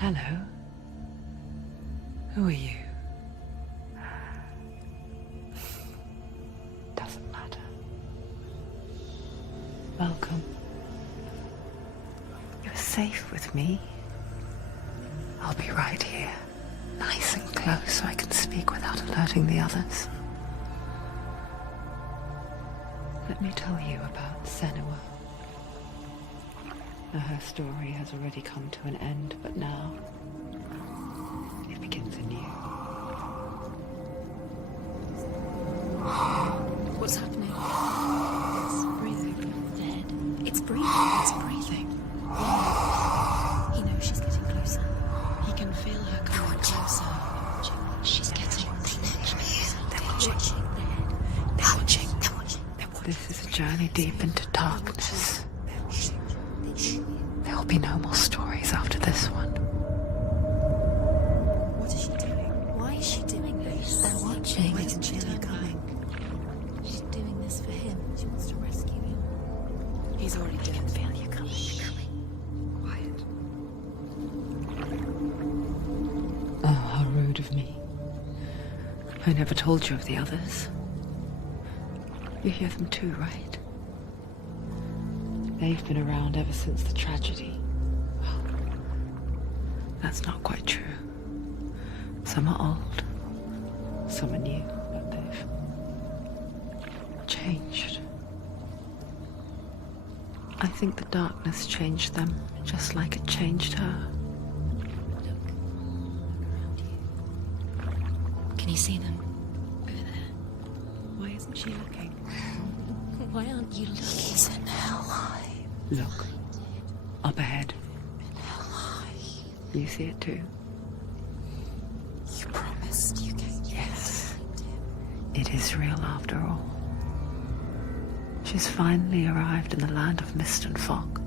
Hello. Who are you? Doesn't matter. Welcome. You're safe with me. I'll be right here, nice and close so I can speak without alerting the others. Let me tell you about Senua. Now, her story has already come to an end, but now it begins anew. What's happening? It's breathing. Dead. It's breathing. It's breathing. He knows she's getting closer. He can feel her coming closer. She's getting closer. They're watching. They're watching. They're watching. This is a journey deep into darkness. There will be no more stories after this one. What is she doing? Why is she doing this? They're watching. Why doesn't she feel coming? She's doing this for him. She wants to rescue him. He's already doing it. Feel you coming. Quiet. Oh, how rude of me. I never told you of the others. You hear them too, right? They've been around ever since the tragedy. Well, that's not quite true. Some are old, some are new, but they've changed. I think the darkness changed them, just like it changed her. Look around you. Can you see them? Over there. Why isn't she looking? Why aren't you looking? He's in hell high. Look, up ahead. In hell high. You see it too? You promised you came. Yes. It is real after all. She's finally arrived in the land of mist and fog.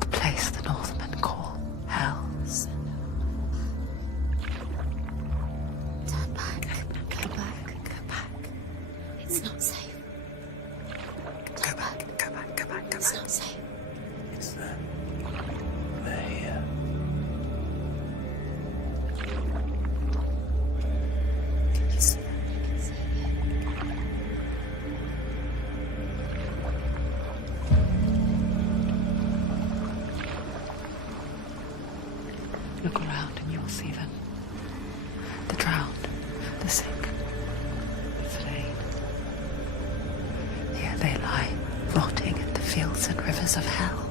The place the Northmen call hell. Turn back. Go back. Go back. It's not safe. Go back. It's not safe. It's them. They're here. Can you see them? I can see Look around and you will see them. The drowned, the sick, the slain. Here they lie, rotting in the fields and rivers of hell.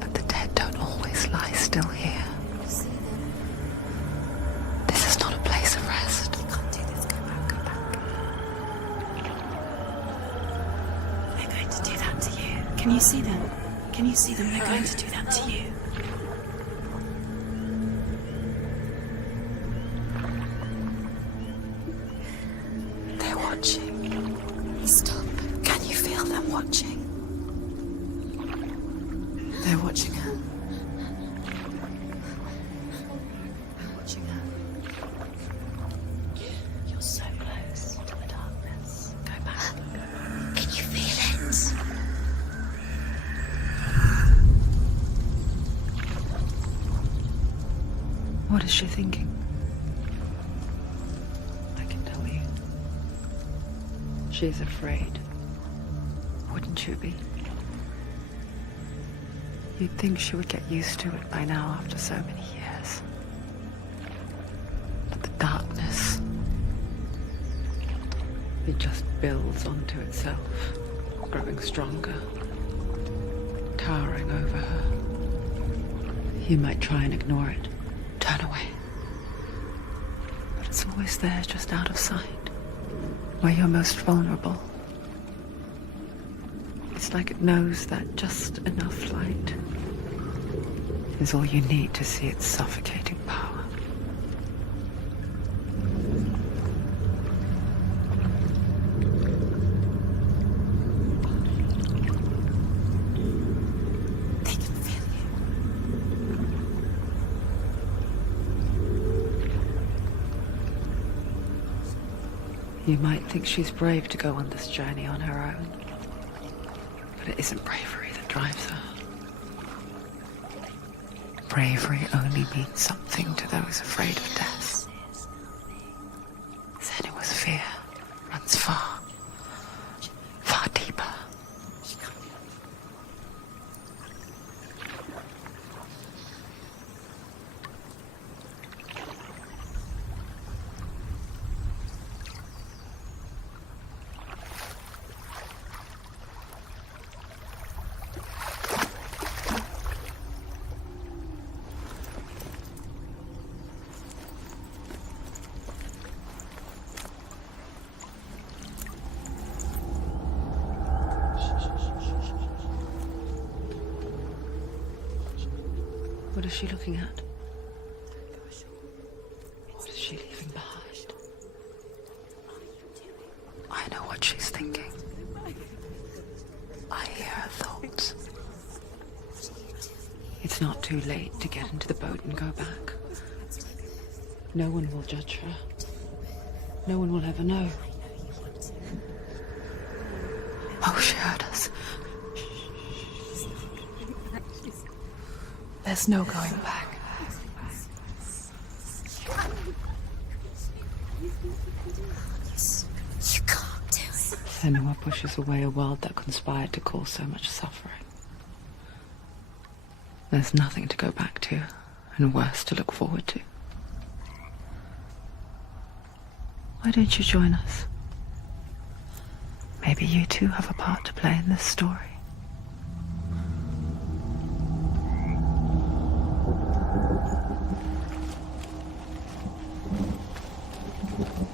But the dead don't always lie still here. This is not a place of rest. You can't do this. Go back. Go back. They're going to do that to you. Can you see them? Can you see them? They're going to do that to you. They're watching. Stop. Can you feel them watching? They're watching her. I'm watching her. You're so close to the darkness. Go back. Can you feel it? What is she thinking? I can tell you. She's afraid. Wouldn't you be? You'd think she would get used to it by now after so many years. But the darkness, it just builds onto itself, growing stronger, towering over her. You might try and ignore it, turn away. But it's always there, just out of sight, where you're most vulnerable. It's like it knows that just enough light is all you need to see its suffocating power. They can feel You might think she's brave to go on this journey on her own, but it isn't bravery that drives her. bravery only means something to those afraid of death. Senua's fear runs far, far deeper. What is she looking at? What is she leaving behind? I know what she's thinking. I hear her thoughts. It's not too late to get into the boat and go back. No one will judge her. No one will ever know. Oh, she heard us. There's no going back. You can't do it. Senua pushes away a world that conspired to cause so much suffering. There's nothing to go back to, and worse to look forward to. Why don't you join us? Maybe you too have a part to play in this story.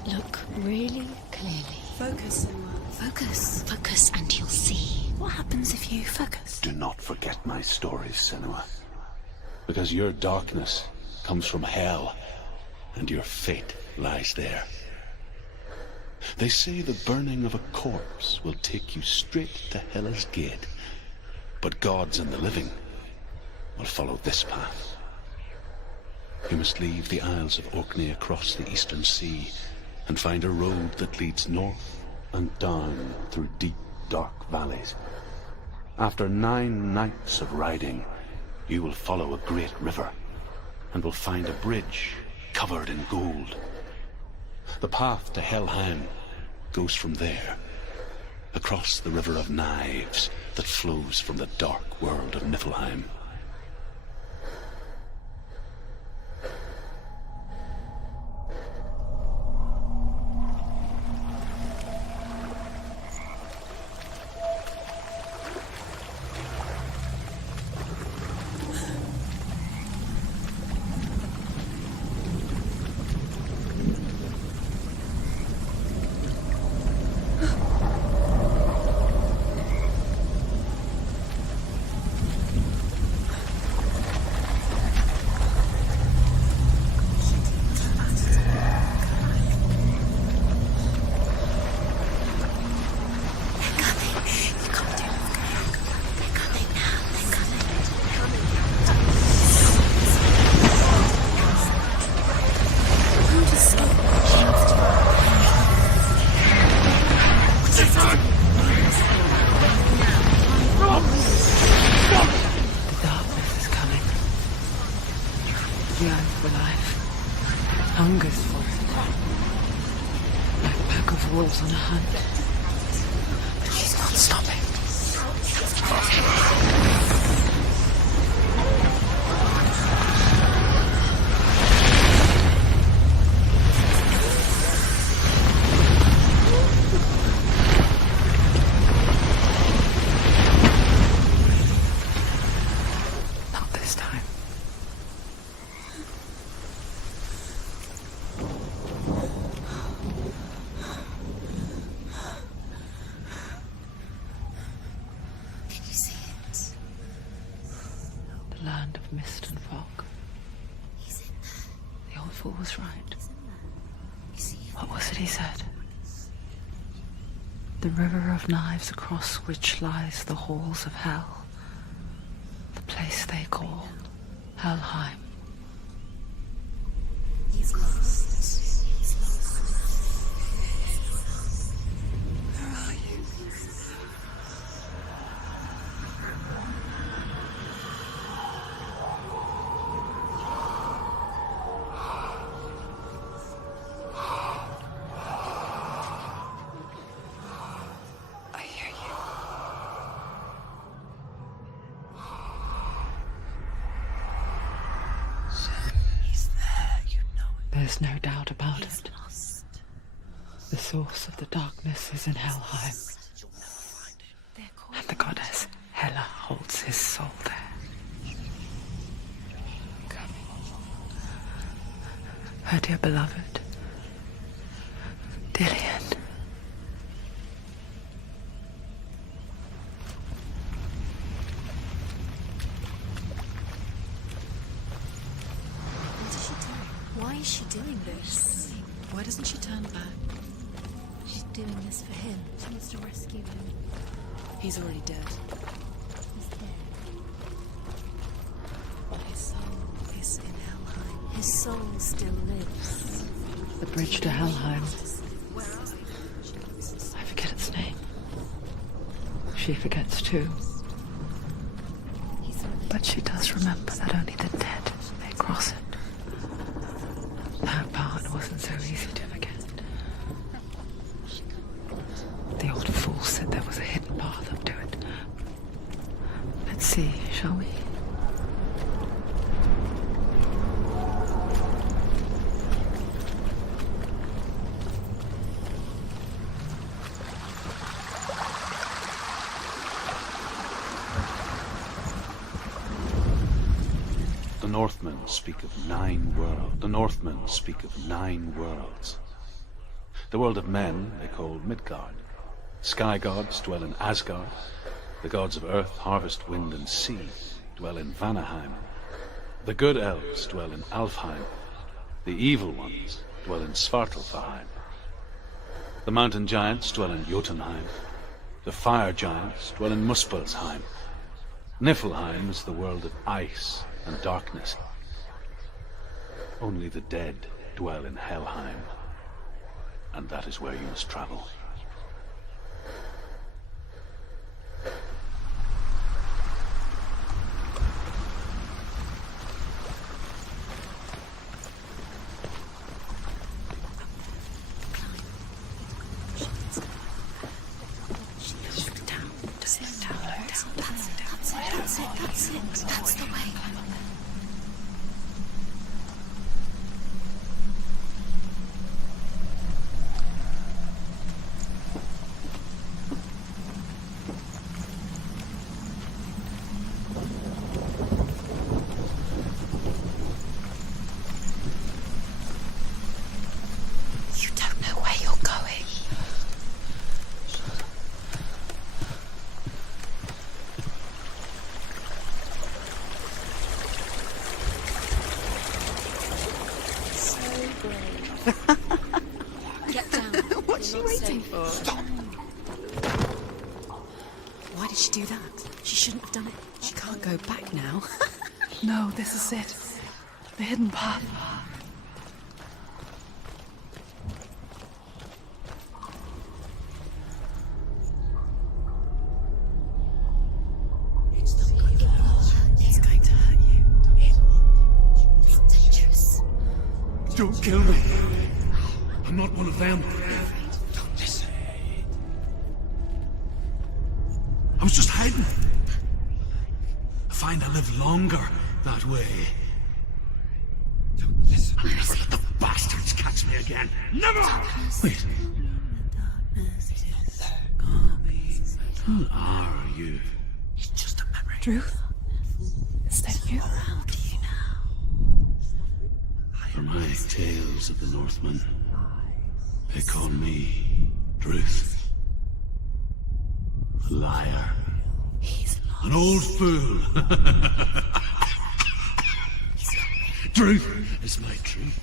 Look really clearly. Focus, Senua. Focus, and you'll see. What happens if you focus? Do not forget my stories, Senua. Because your darkness comes from hell, and your fate lies there. They say the burning of a corpse will take you straight to Hela's gate, but gods and the living will follow this path. You must leave the Isles of Orkney across the eastern sea and find a road that leads north and down through deep, dark valleys. After 9 nights of riding, you will follow a great river and will find a bridge covered in gold. The path to Helheim goes from there, across the river of knives that flows from the dark world of Niflheim. Wolves on a hunt. But she's not stopping. Not this time. Land of mist and fog. The old fool was right. What was it he said? The river of knives across which lies the halls of hell. The place they call Helheim. He's lost. Where are you? There's no doubt about it. The source of the darkness is in Helheim, and the goddess Hela holds his soul there. Her dear beloved, Dillian. What is she doing? Why is she doing this? Why doesn't she turn back? She's doing this for him. She needs to rescue him. He's already dead. He's dead. But his soul is in Helheim. His soul still lives. The bridge to Helheim. I forget its name. She forgets too. But she does remember that only the dead may cross it. That part wasn't so easy to forget. The old fool said there was a hidden path up to it. Let's see, shall we? The Northmen speak of 9 worlds. The Northmen speak of 9 worlds. The world of men they call Midgard. Sky gods dwell in Asgard. The gods of earth, harvest, wind, and sea dwell in Vanaheim. The good elves dwell in Alfheim. The evil ones dwell in Svartalfheim. The mountain giants dwell in Jotunheim. The fire giants dwell in Muspelheim. Niflheim is the world of ice and darkness. Only the dead dwell in Helheim, and that is where you must travel. That's the way. You don't know where you're going. Get down. What's she waiting for? Stop. Why did she do that? She shouldn't have done it. She can't go back now. No, this is it. The hidden path. It's going to hurt you. It's dangerous. Don't kill me. I'm not one of them. Don't listen. I was just hiding. I find I live longer that way. Don't listen. I'll never let the bastards catch me again. Never! Wait. Who are you? It's just a memory. Truth? Is that you? Around you now. For my tales of the Northmen, they call me Druth. A liar. He's lost. An old fool. Truth is my truth.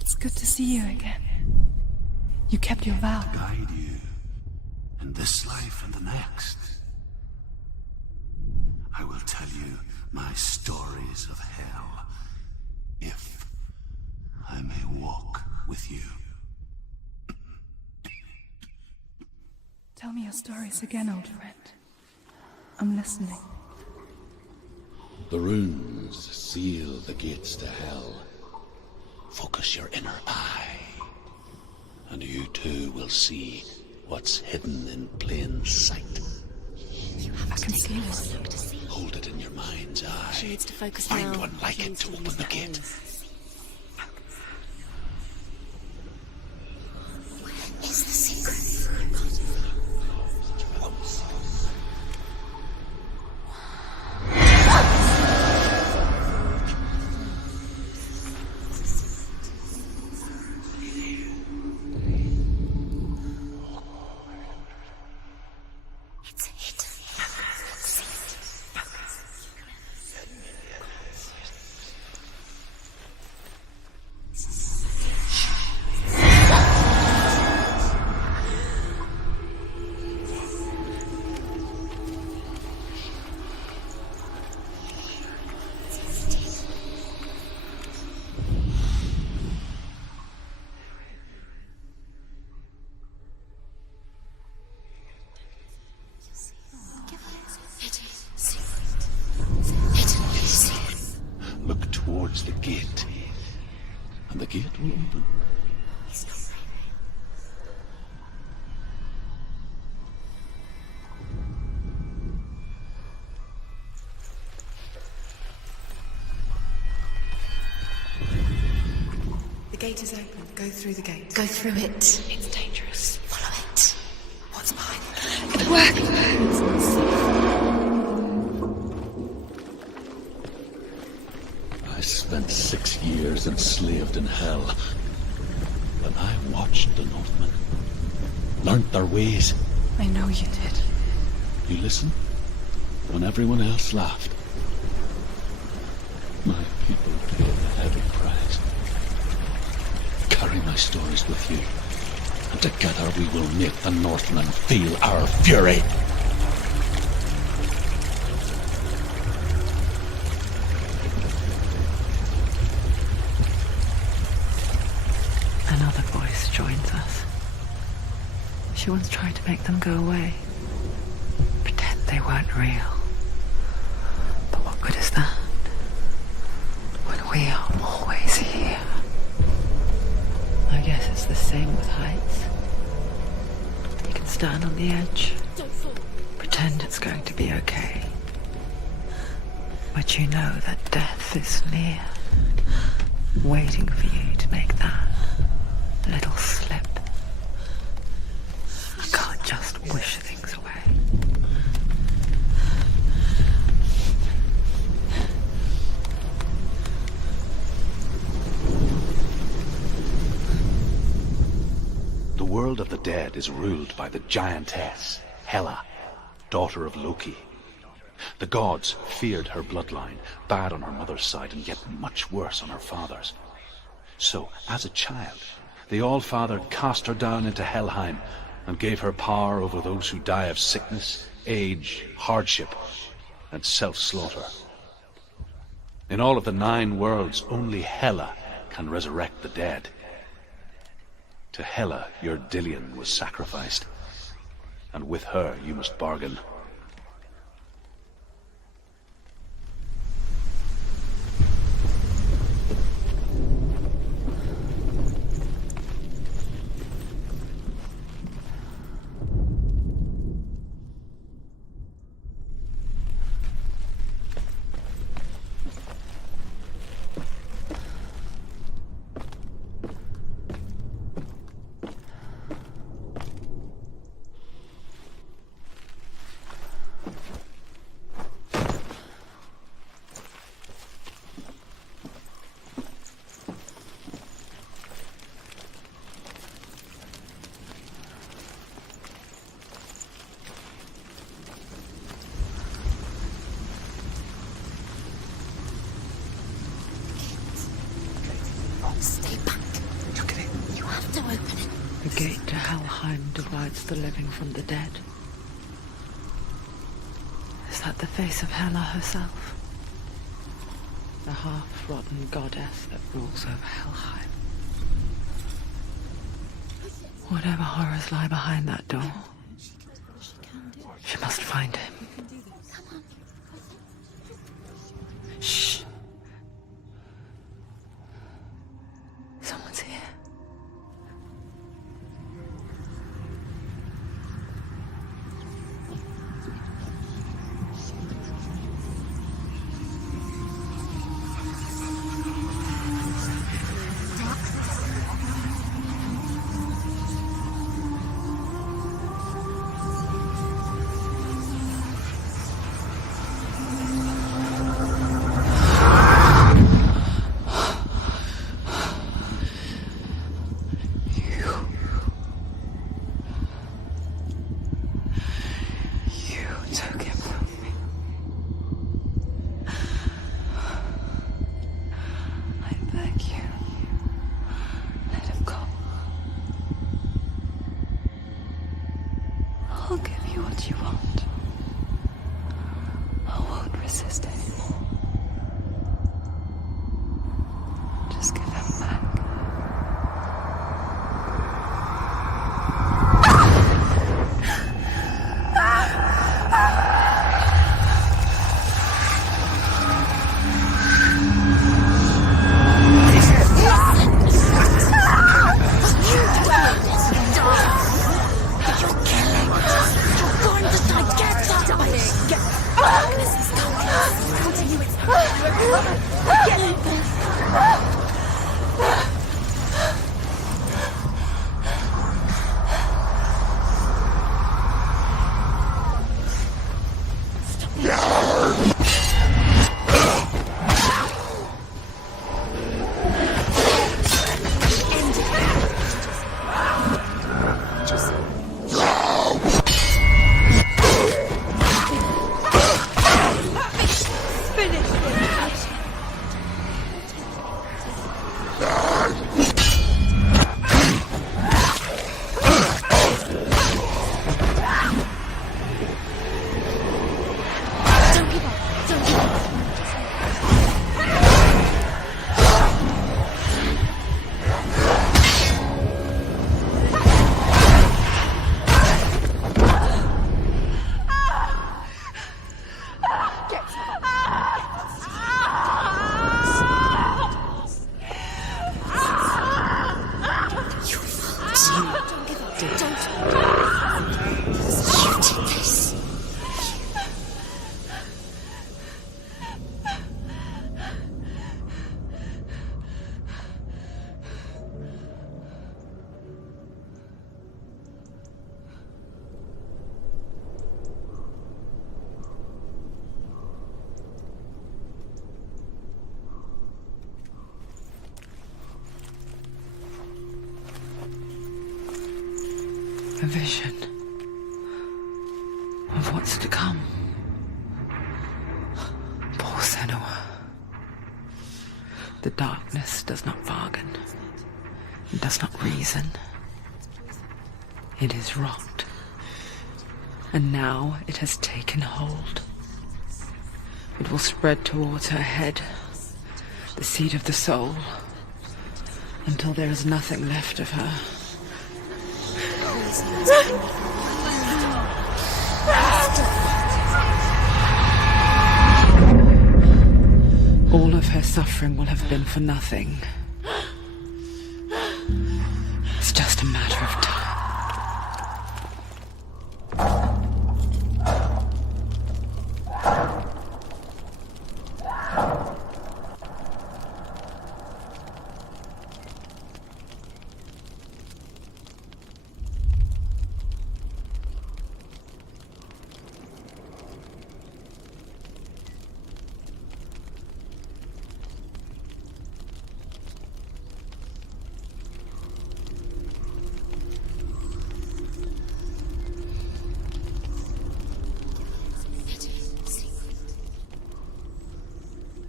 It's good to see you again. You kept your vow. Guide you in this life and the next. I will tell you my stories of hell, if I may walk with you. Tell me your stories again, old friend. I'm listening. The runes seal the gates to hell. Focus your inner eye, and you too will see what's hidden in plain sight. You have to take a closer look to see. Hold it in your mind's eye. She needs to focus Find now. one like it to open the gate. towards the gate. And the gate will open. The gate is open. Go through the gate. Go through it. It's dangerous. Follow it. What's behind it? It works. It's not safe. I spent 6 years enslaved in hell. And I watched the Northmen. Learnt their ways. I know you did. You listened when everyone else laughed. My people paid a heavy price. Carry my stories with you, and together we will make the Northmen feel our fury. Another voice joins us. She once tried to make them go away. Pretend they weren't real. But what good is that? When we are always here. I guess it's the same with heights. You can stand on the edge, pretend it's going to be okay. But you know that death is near, waiting for you to make that little slip. I can't just wish things away. The world of the dead is ruled by the giantess, Hela, daughter of Loki. The gods feared her bloodline, bad on her mother's side and yet much worse on her father's. So, as a child, the All-Father cast her down into Helheim and gave her power over those who die of sickness, age, hardship, and self-slaughter. In all of the 9 worlds, only Hela can resurrect the dead. To Hela, your Dillion was sacrificed, and with her you must bargain. Stay back. Look at it. You have to open it. The gate to Helheim divides the living from the dead. Is that the face of Hela herself? The half-rotten goddess that rules over Helheim. Whatever horrors lie behind that door, she must find him. Shh. Someone's here. I'll give you what you want. I won't resist anymore. Just give him back. A vision of what's to come. Poor Senua. The darkness does not bargain. It does not reason. It is rot. And now it has taken hold. It will spread towards her head, the seat of the soul, until there is nothing left of her. All of her suffering will have been for nothing. It's just a matter of time.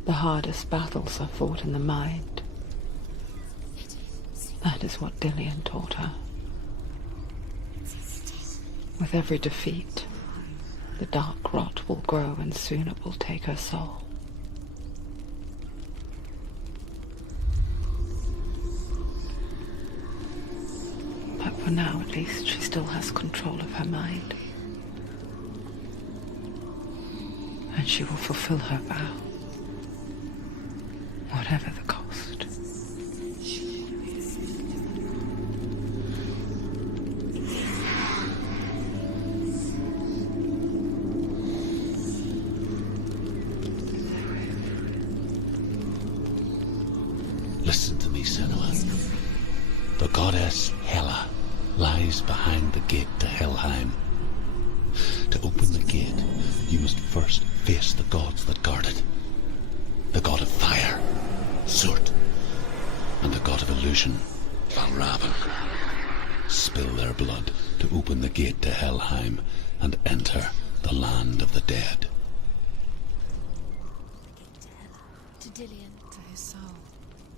The hardest battles are fought in the mind. That is what Dillian taught her. With every defeat, the dark rot will grow and soon it will take her soul. But for now, at least, she still has control of her mind. And she will fulfill her vow. Whatever the cost. Listen to me, Senua. The goddess Hela lies behind the gate to Helheim. To open the gate, you must first face the gods that guard it. The god of fire, Surt, and the god of illusion, Valravan. Spill their blood to open the gate to Helheim and enter the land of the dead. To Dillian. To his soul.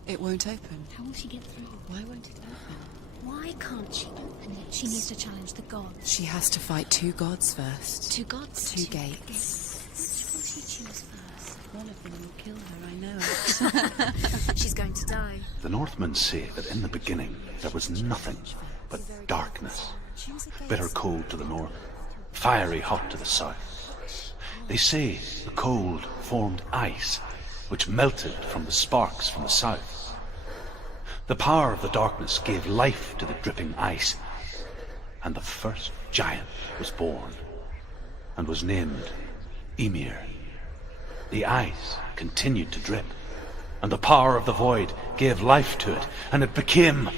It won't open. How will she get through? Why won't it open? Why can't she open it? She needs to challenge the gods. She has to fight two gods first. Two gods? Two gates. Which will she choose first? One of them will kill her, I know. She's going to die. The Northmen say that in the beginning there was nothing but darkness. Bitter cold to the north, fiery hot to the south. They say the cold formed ice, which melted from the sparks from the south. The power of the darkness gave life to the dripping ice, and the first giant was born, and was named Ymir. The ice continued to drip, and the power of the void gave life to it, and it became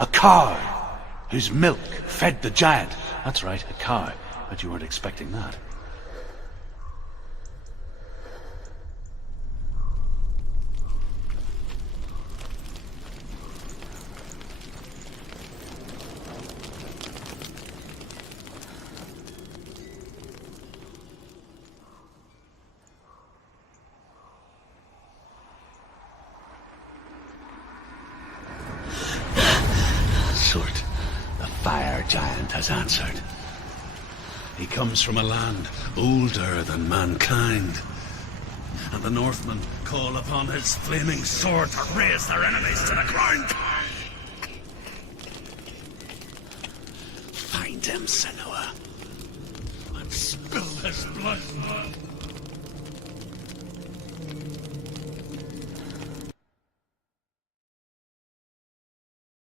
a cow whose milk fed the giant. That's right, a cow. But you weren't expecting that. Surt, the fire giant, has answered. He comes from a land older than mankind, and the Northmen call upon his flaming sword to raze their enemies to the ground. Find him, Senua, and spill his blood.